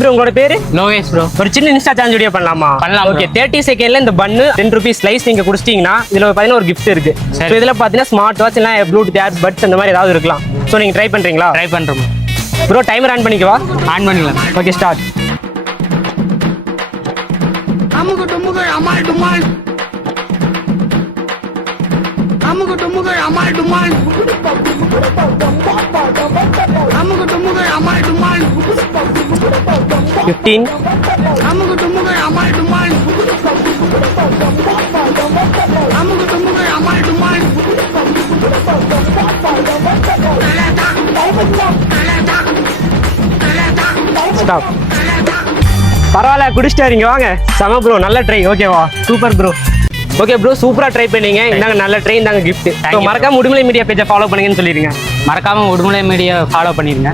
Bro உங்களோட பேரு Lokesh bro. ஒரு சின்ன இன்ஸ்டா சேலஞ்ச் வீடியோ பண்ணலாமா? பண்ணலாம் ஓகே 30 செகண்ட்ல இந்த பன்னு 10 ரூபீஸ் ஸ்லைஸ் நீங்க குடிச்சிட்டீங்கன்னா இதுல பாத்தீங்கன்னா ஒரு கிஃப்ட் இருக்கு. சரி. ஸோ இதுல பாத்தீங்கன்னா ஸ்மார்ட் வாட்ச் இல்ல ப்ளூடூத் ஏர் பட்ஸ் அந்த மாதிரி ஏதாவது இருக்கலாம். ஸோ நீங்க ட்ரை பண்றீங்களா? ட்ரை பண்ணுறோம். ப்ரோ டைமர் ஆன் பண்ணிக்கவா? ஆன் பண்ணிக்கலாம். Okay start. அமுகு டுமுகு அமால் டுமால் அமுகு டுமுகு அமால் டுமால் அமுகு டுமுகு அமால் டுமால் 15 அமுகு டுமுகு அமால் டுமால் அமுகு டுமுகு அமால் டுமால் ஸ்டாப். பரவாயில்ல குடிச்சிட்டு வரீங்க வாங்க. செம ப்ரோ நல்ல ட்ரை. ஓகேவா? Super bro. ஓகே ப்ரோ சூப்பரா ட்ரை பண்ணீங்க. இந்தாங்க நல்ல ட்ரை, இந்தாங்க கிஃப்ட். you, மறக்காம உடுமலை மீடியா பேஜை ஃபாலோ பண்ணுங்கன்னு சொல்லிடுங்க. மறக்காமல் உடுமலை மீடியா ஃபாலோ பண்ணிடுங்க.